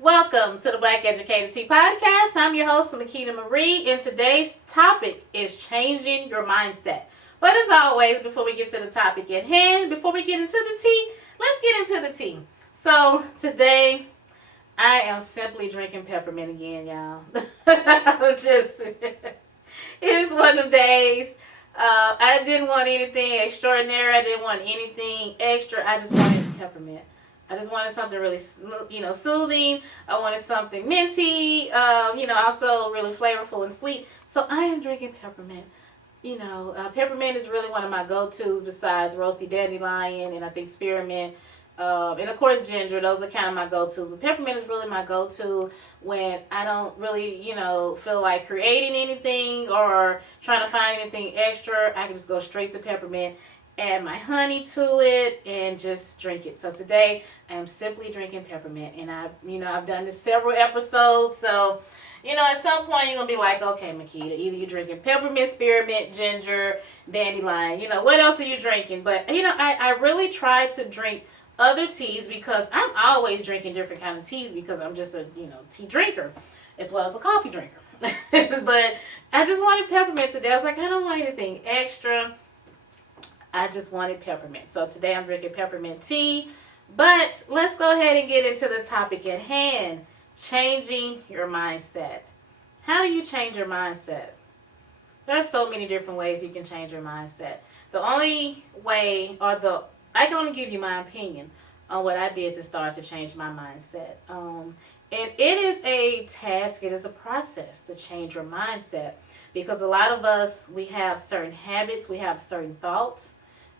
Welcome to the Black Educated Tea Podcast. I'm your host, Makeda Marie, and today's topic is changing your mindset. But as always, before we get to the topic at hand, before we get into the tea, let's get into the tea. So today, I am simply drinking peppermint again, y'all. It is one of the days. I didn't want anything extraordinary. I didn't want anything extra. I just wanted peppermint. I just wanted something really, soothing. I wanted something minty, also really flavorful and sweet. So I am drinking peppermint. Peppermint is really one of my go-tos besides roasty dandelion and I think spearmint. And of course ginger, those are kind of my go-tos. But peppermint is really my go-to when I don't really, feel like creating anything or trying to find anything extra. I can just go straight to peppermint, add my honey to it, and just drink it. So today I am simply drinking peppermint, and I've done this several episodes. So, at some point you're gonna be like, okay, Makeda, either you're drinking peppermint, spearmint, ginger, dandelion. What else are you drinking? But I really try to drink other teas because I'm always drinking different kind of teas because I'm just a tea drinker as well as a coffee drinker. But I just wanted peppermint today. I was like, I don't want anything extra. I just wanted peppermint. So today I'm drinking peppermint tea. But let's go ahead and get into the topic at hand. Changing your mindset. How do you change your mindset? There are so many different ways you can change your mindset. The only way, I can only give you my opinion on what I did to start to change my mindset. And it is a task, it is a process to change your mindset. Because a lot of us, we have certain habits, we have certain thoughts.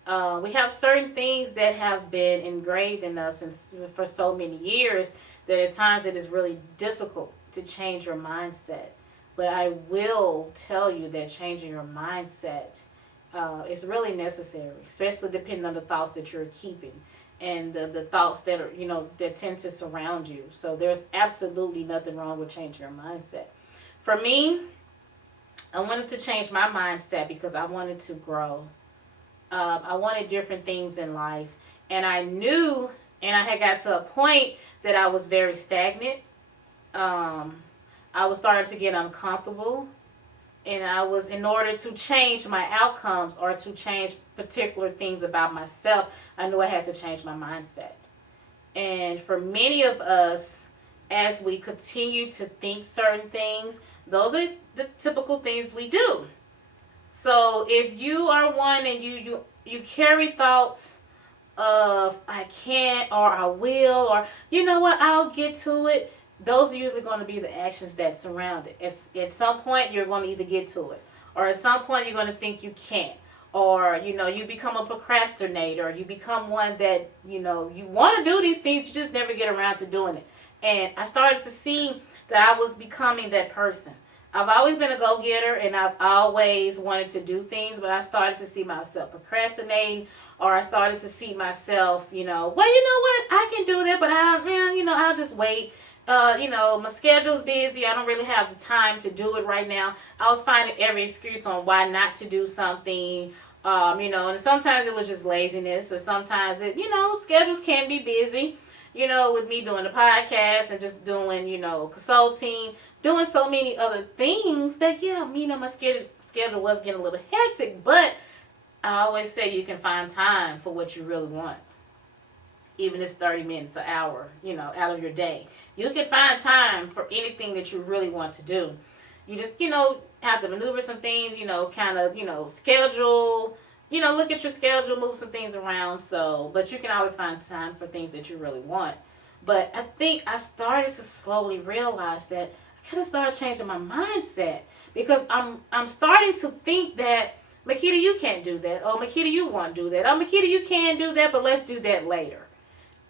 We have certain things that have been engraved in us for so many years that at times it is really difficult to change your mindset. But I will tell you that changing your mindset is really necessary, especially depending on the thoughts that you're keeping and the thoughts that are, that tend to surround you. So there's absolutely nothing wrong with changing your mindset. For me, I wanted to change my mindset because I wanted to grow. I wanted different things in life. And I knew, and I had got to a point that I was very stagnant. I was starting to get uncomfortable. And in order to change my outcomes or to change particular things about myself, I knew I had to change my mindset. And for many of us, as we continue to think certain things, those are the typical things we do. So if you are one and you carry thoughts of I can't or I will or you know what, I'll get to it, those are usually going to be the actions that surround it. At some point you're going to either get to it or at some point you're going to think you can't. Or, you become a procrastinator. You become one that, you want to do these things, you just never get around to doing it. And I started to see that I was becoming that person. I've always been a go-getter and I've always wanted to do things, but I started to see myself procrastinating or I started to see myself, well, you know what, I can do that, but I'll just wait. My schedule's busy. I don't really have the time to do it right now. I was finding every excuse on why not to do something. And sometimes it was just laziness, or sometimes schedules can be busy. With me doing the podcast and just doing, consulting, doing so many other things that, my schedule was getting a little hectic. But I always say you can find time for what you really want. Even if it's 30 minutes, an hour, out of your day. You can find time for anything that you really want to do. You just, have to maneuver some things, kind of, schedule, look at your schedule, move some things around. But you can always find time for things that you really want. But I think I started to slowly realize that I kind of started changing my mindset because I'm starting to think that, Makeda, you can't do that. Oh, Makeda, you won't do that. Oh, Makeda, you can do that, but let's do that later.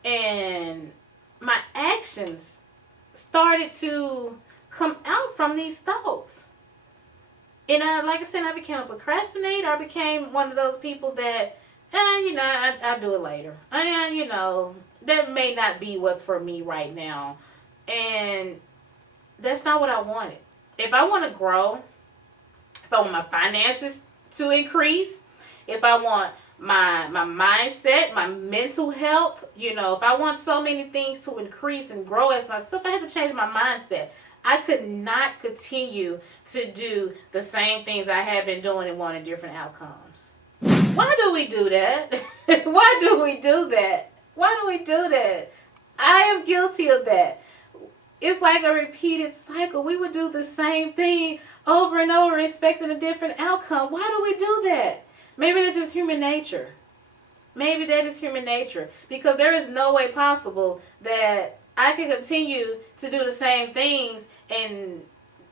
And my actions started to come out from these thoughts. And like I said, I became a procrastinator. I became one of those people that, I'll do it later. That may not be what's for me right now. And that's not what I wanted. If I want to grow, if I want my finances to increase, if I want my mindset, my mental health. You know, if I want so many things to increase and grow as myself, I had to change my mindset. I could not continue to do the same things I had been doing and wanting different outcomes. Why do we do that? Why do we do that? Why do we do that? I am guilty of that. It's like a repeated cycle. We would do the same thing over and over, expecting a different outcome. Why do we do that? Maybe that's just human nature. Maybe that is human nature. Because there is no way possible that I can continue to do the same things and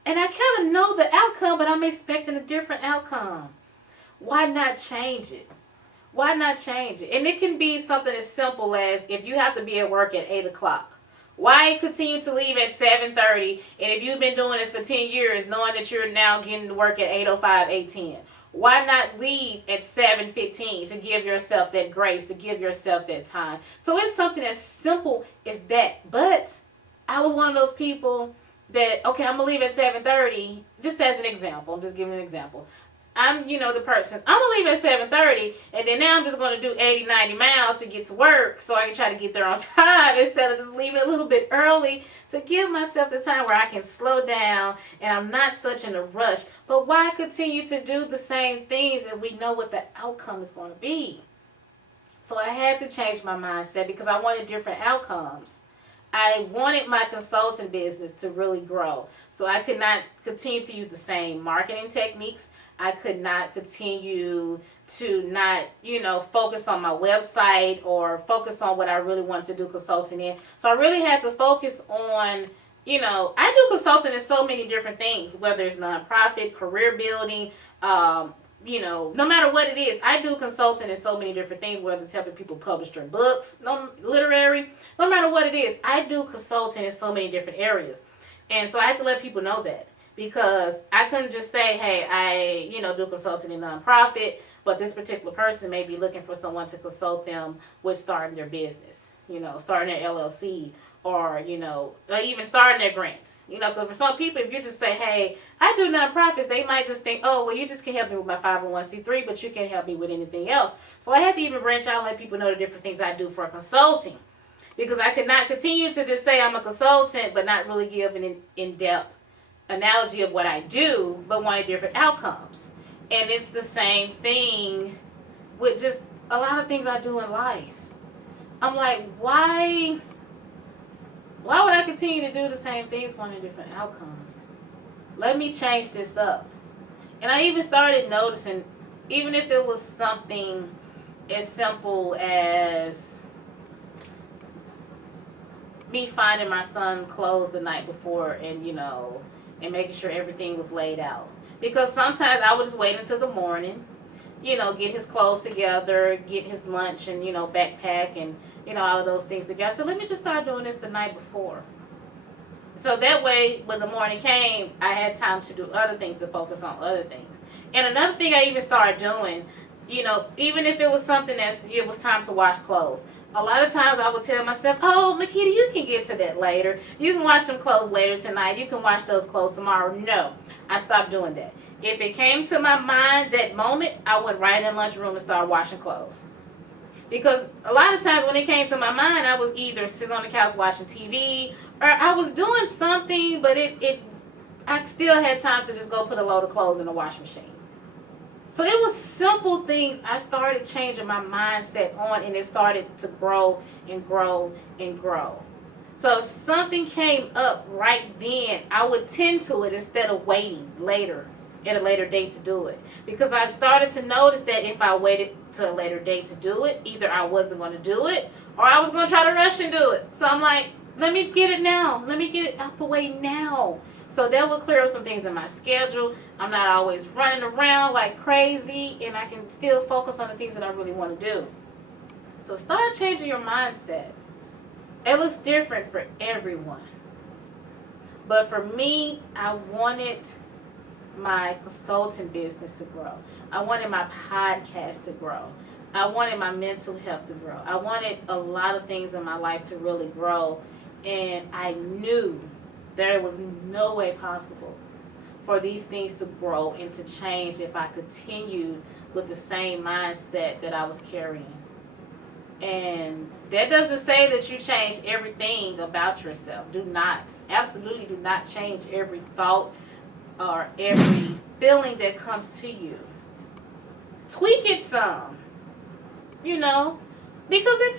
I kind of know the outcome, but I'm expecting a different outcome. Why not change it? Why not change it? And it can be something as simple as if you have to be at work at 8 o'clock. Why continue to leave at 7:30? And if you've been doing this for 10 years, knowing that you're now getting to work at 8:05, 8:10, why not leave at 7:15 to give yourself that grace, to give yourself that time? So it's something as simple as that. But I was one of those people that, okay, I'm going to leave at 7:30, just as an example. I'm just giving an example. I'm, the person, I'm going to leave at 7:30, and then now I'm just going to do 80, 90 miles to get to work so I can try to get there on time instead of just leaving a little bit early to give myself the time where I can slow down and I'm not such in a rush. But why continue to do the same things if we know what the outcome is going to be? So I had to change my mindset because I wanted different outcomes. I wanted my consulting business to really grow. So I could not continue to use the same marketing techniques. I could not continue to not, focus on my website or focus on what I really wanted to do consulting in. So I really had to focus on, I do consulting in so many different things, whether it's nonprofit, career building, no matter what it is, I do consulting in so many different things, whether it's helping people publish their books, literary, no matter what it is, I do consulting in so many different areas. And so I had to let people know that. Because I couldn't just say, hey, I, do consulting in nonprofit, but this particular person may be looking for someone to consult them with starting their business, starting their LLC, or, or even starting their grants. Because for some people, if you just say, hey, I do nonprofits, they might just think, oh, well, you just can help me with my 501c3, but you can't help me with anything else. So I had to even branch out and let people know the different things I do for consulting. Because I could not continue to just say I'm a consultant, but not really give an in-depth analogy of what I do, but wanted different outcomes. And it's the same thing with just a lot of things I do in life. I'm like, why would I continue to do the same things wanting different outcomes? Let me change this up. And I even started noticing, even if it was something as simple as me finding my son clothes the night before and and making sure everything was laid out. Because sometimes I would just wait until the morning, get his clothes together, get his lunch and, backpack and, all of those things together. So let me just start doing this the night before. So that way, when the morning came, I had time to do other things, to focus on other things. And another thing I even started doing, even if it was something it was time to wash clothes. A lot of times I would tell myself, oh, Makeda, you can get to that later. You can wash them clothes later tonight. You can wash those clothes tomorrow. No, I stopped doing that. If it came to my mind that moment, I went right in the lunchroom and started washing clothes. Because a lot of times when it came to my mind, I was either sitting on the couch watching TV or I was doing something, but I still had time to just go put a load of clothes in the washing machine. So it was simple things I started changing my mindset on, and it started to grow and grow and grow. So if something came up right then, I would tend to it instead of waiting later, at a later date to do it. Because I started to notice that if I waited to a later date to do it, either I wasn't going to do it or I was going to try to rush and do it. So I'm like, let me get it now. Let me get it out the way now. So that will clear up some things in my schedule. I'm not always running around like crazy, and I can still focus on the things that I really want to do. So start changing your mindset. It looks different for everyone. But for me, I wanted my consulting business to grow. I wanted my podcast to grow. I wanted my mental health to grow. I wanted a lot of things in my life to really grow. And I knew there was no way possible for these things to grow and to change if I continued with the same mindset that I was carrying. And that doesn't say that you change everything about yourself. Do not. Absolutely do not change every thought or every feeling that comes to you. Tweak it some, you know, because it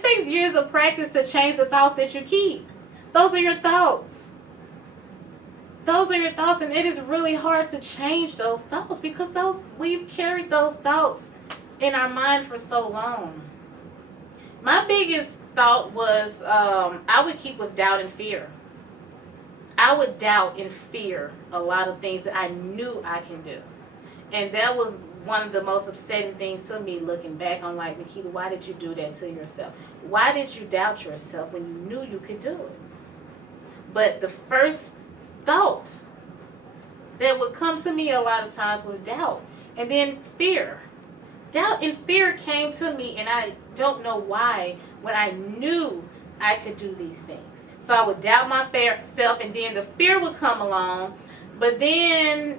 takes years of practice to change the thoughts that you keep. Those are your thoughts. Those are your thoughts, and it is really hard to change those thoughts because we've carried those thoughts in our mind for so long. My biggest thought was I would keep was doubt and fear. I would doubt and fear a lot of things that I knew I can do. And that was one of the most upsetting things to me looking back. I'm like, Makeda, why did you do that to yourself? Why did you doubt yourself when you knew you could do it? But the first thought that would come to me a lot of times was doubt. And then fear. Doubt and fear came to me, and I don't know why, when I knew I could do these things. So I would doubt myself, and then the fear would come along. But then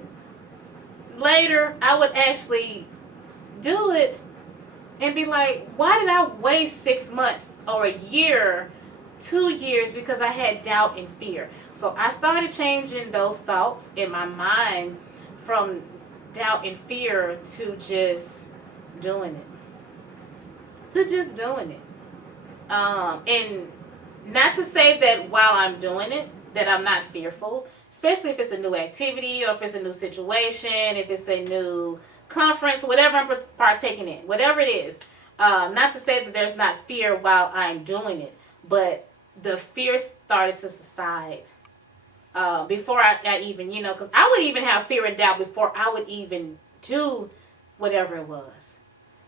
later, I would actually do it and be like, why did I waste 6 months or a year, 2 years, because I had doubt and fear? So I started changing those thoughts in my mind from doubt and fear to just doing it. To just doing it. And not to say that while I'm doing it, that I'm not fearful, especially if it's a new activity or if it's a new situation, if it's a new conference, whatever I'm partaking in, whatever it is. Not to say that there's not fear while I'm doing it, but the fear started to subside before I even, because I would even have fear and doubt before I would even do whatever it was.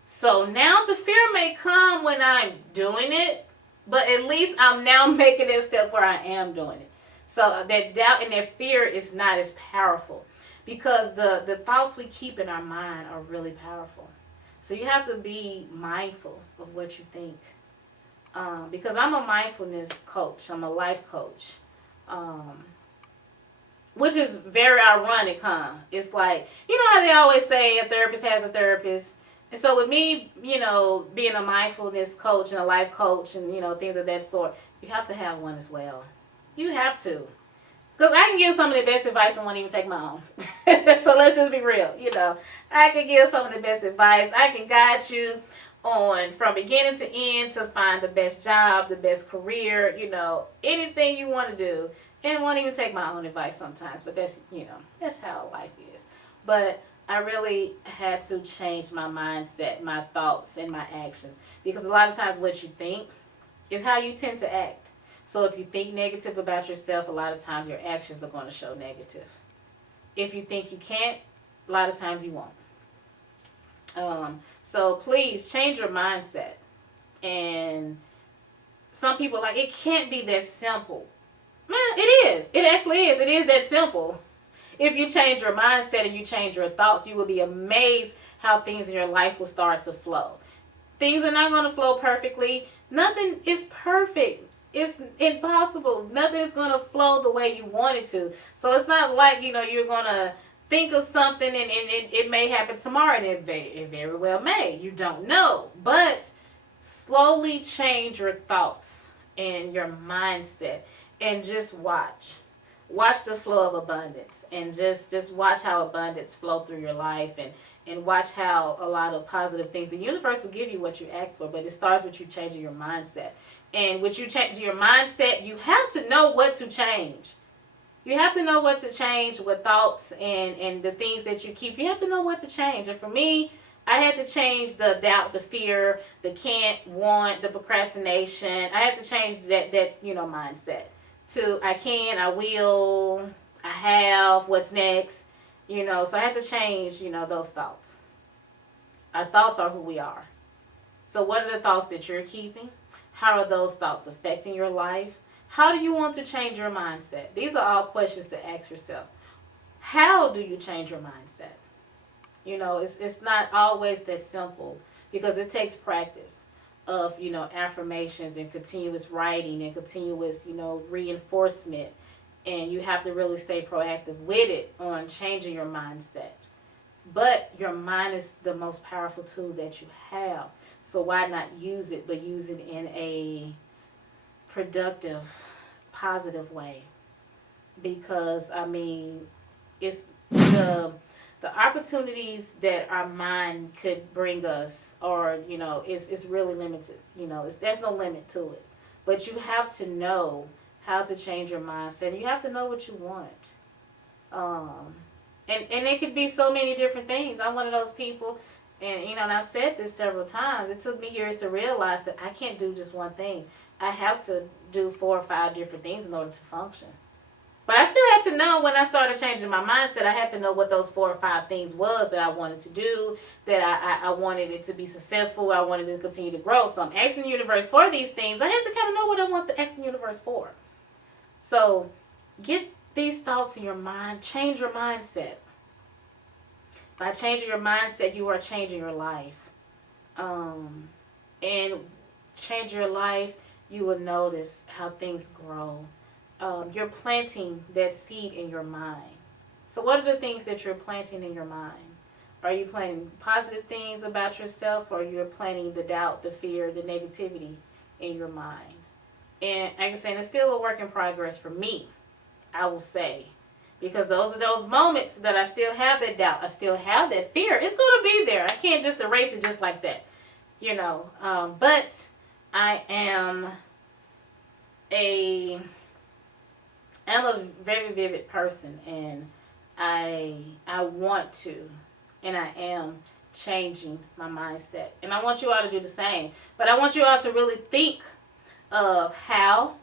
So now the fear may come when I'm doing it, but at least I'm now making that step where I am doing it. So that doubt and that fear is not as powerful because the thoughts we keep in our mind are really powerful. So you have to be mindful of what you think. Because I'm a mindfulness coach. I'm a life coach. Which is very ironic, huh? It's like, you know how they always say a therapist has a therapist. And so with me, being a mindfulness coach and a life coach and, things of that sort, you have to have one as well. You have to. Because I can give some of the best advice and won't even take my own. So let's just be real. I can give some of the best advice. I can guide you on from beginning to end to find the best job, the best career, anything you want to do. And won't even take my own advice sometimes. But that's how life is. But I really had to change my mindset, my thoughts, and my actions. Because a lot of times what you think is how you tend to act. So if you think negative about yourself, a lot of times your actions are going to show negative. If you think you can't, a lot of times you won't. So please change your mindset. And some people are like, it can't be that simple. Man, it is. It actually is. It is that simple. If you change your mindset and you change your thoughts, you will be amazed how things in your life will start to flow. Things are not going to flow perfectly. Nothing is perfect. It's impossible. Nothing is going to flow the way you want it to. So it's not like, you're going to think of something and it may happen tomorrow, and it very well may. You don't know. But slowly change your thoughts and your mindset and just watch. Watch the flow of abundance and just watch how abundance flow through your life and watch how a lot of positive things. The universe will give you what you ask for, but it starts with you changing your mindset. And with you changing your mindset, you have to know what to change. You have to know what to change with thoughts and the things that you keep. You have to know what to change. And for me, I had to change the doubt, the fear, the can't, want, the procrastination. I had to change that mindset to I can, I will, I have, what's next. So I had to change, those thoughts. Our thoughts are who we are. So what are the thoughts that you're keeping? How are those thoughts affecting your life? How do you want to change your mindset? These are all questions to ask yourself. How do you change your mindset? It's not always that simple because it takes practice of, affirmations and continuous writing and continuous, reinforcement And you have to really stay proactive with it on changing your mindset. But your mind is the most powerful tool that you have. So why not use it, but use it in a productive, positive way? Because I mean, it's the opportunities that our mind could bring us, or it's really limited. There's no limit to it. But you have to know how to change your mindset. You have to know what you want. Um, and it could be so many different things. I'm one of those people, and I've said this several times. It took me years to realize that I can't do just one thing. I have to do 4 or 5 different things in order to function. But I still had to know, when I started changing my mindset, I had to know what those 4 or 5 things was that I wanted to do, that I wanted it to be successful, I wanted it to continue to grow. So I'm asking the universe for these things, but I had to kind of know what I want to ask the universe for. So get these thoughts in your mind, change your mindset. By changing your mindset, you are changing your life. And change your life, you will notice how things grow. You're planting that seed in your mind. So what are the things that you're planting in your mind? Are you planting positive things about yourself, or you're planting the doubt, the fear, the negativity in your mind? And like I said, it's still a work in progress for me, I will say. Because those are those moments that I still have that doubt. I still have that fear. It's going to be there. I can't just erase it just like that. But I am I'm a very vivid person, and I want to, and I am changing my mindset. And I want you all to do the same. But I want you all to really think of how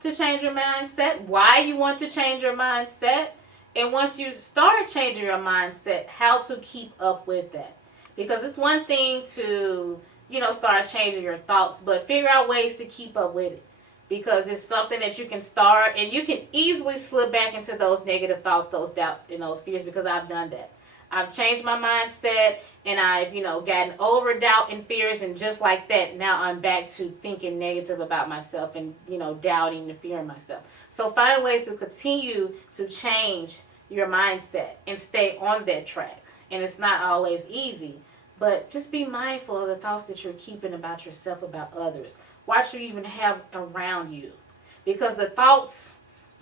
to change your mindset, why you want to change your mindset, and once you start changing your mindset, how to keep up with that. Because it's one thing to, start changing your thoughts, but figure out ways to keep up with it. Because it's something that you can start, and you can easily slip back into those negative thoughts, those doubts, and those fears, because I've done that. I've changed my mindset, and I've, gotten over doubt and fears, and just like that, now I'm back to thinking negative about myself and, doubting and fearing myself. So find ways to continue to change your mindset and stay on that track. And it's not always easy, but just be mindful of the thoughts that you're keeping about yourself, about others. What you even have around you. Because the thoughts,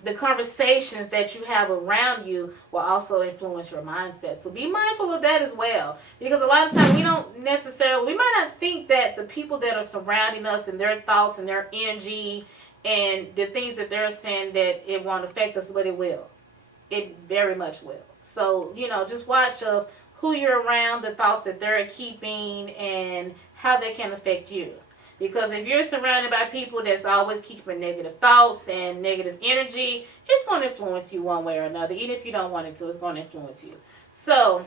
the conversations that you have around you will also influence your mindset. So be mindful of that as well. Because a lot of times we might not think that the people that are surrounding us and their thoughts and their energy and the things that they're saying, that it won't affect us, but it will. It very much will. So, just watch of who you're around, the thoughts that they're keeping, and how they can affect you. Because if you're surrounded by people that's always keeping negative thoughts and negative energy, it's going to influence you one way or another. Even if you don't want it to, it's going to influence you. So,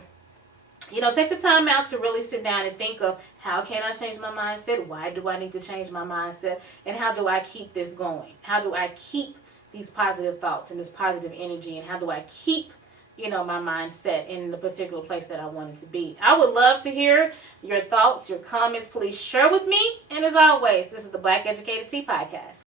take the time out to really sit down and think of, how can I change my mindset? Why do I need to change my mindset? And how do I keep this going? How do I keep these positive thoughts and this positive energy? And how do I keep my mindset in the particular place that I want it to be? I would love to hear your thoughts, your comments. Please share with me. And as always, this is the Black Educated Tea Podcast.